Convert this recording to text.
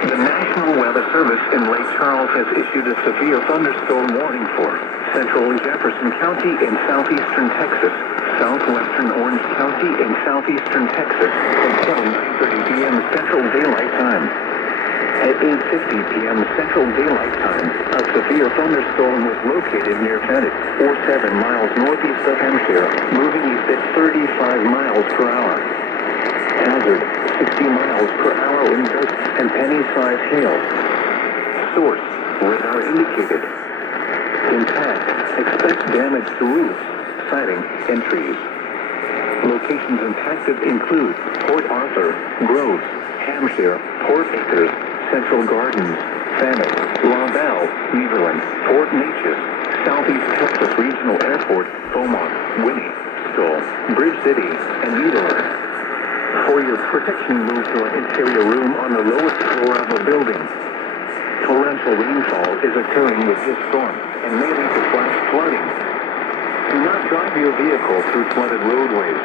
The National Weather Service in Lake Charles has issued a severe thunderstorm warning for central Jefferson County in southeastern Texas, southwestern Orange County in southeastern Texas until 9:30 p.m. Central Daylight Time. At 8:50 p.m. Central Daylight Time, a severe thunderstorm was located near Bennett, or 7 miles northeast of Hampshire, moving east at 35 miles per hour. Hazard, 60 miles per hour wind gusts and penny-sized hail. Source, radar indicated. Impact, expect damage to roofs, siding, and trees. Locations impacted include Port Arthur, Groves, Hampshire, Port Acres, Central Gardens, Fannin, LaBelle, Neverland, Fort Neches, Southeast Texas Regional Airport, Beaumont, Winnie, Skull, Bridge City, and Needler. For your protection, move to an interior room on the lowest floor of a building. Torrential rainfall is occurring with this storm and may lead to flash flooding. Do not drive your vehicle through flooded roadways.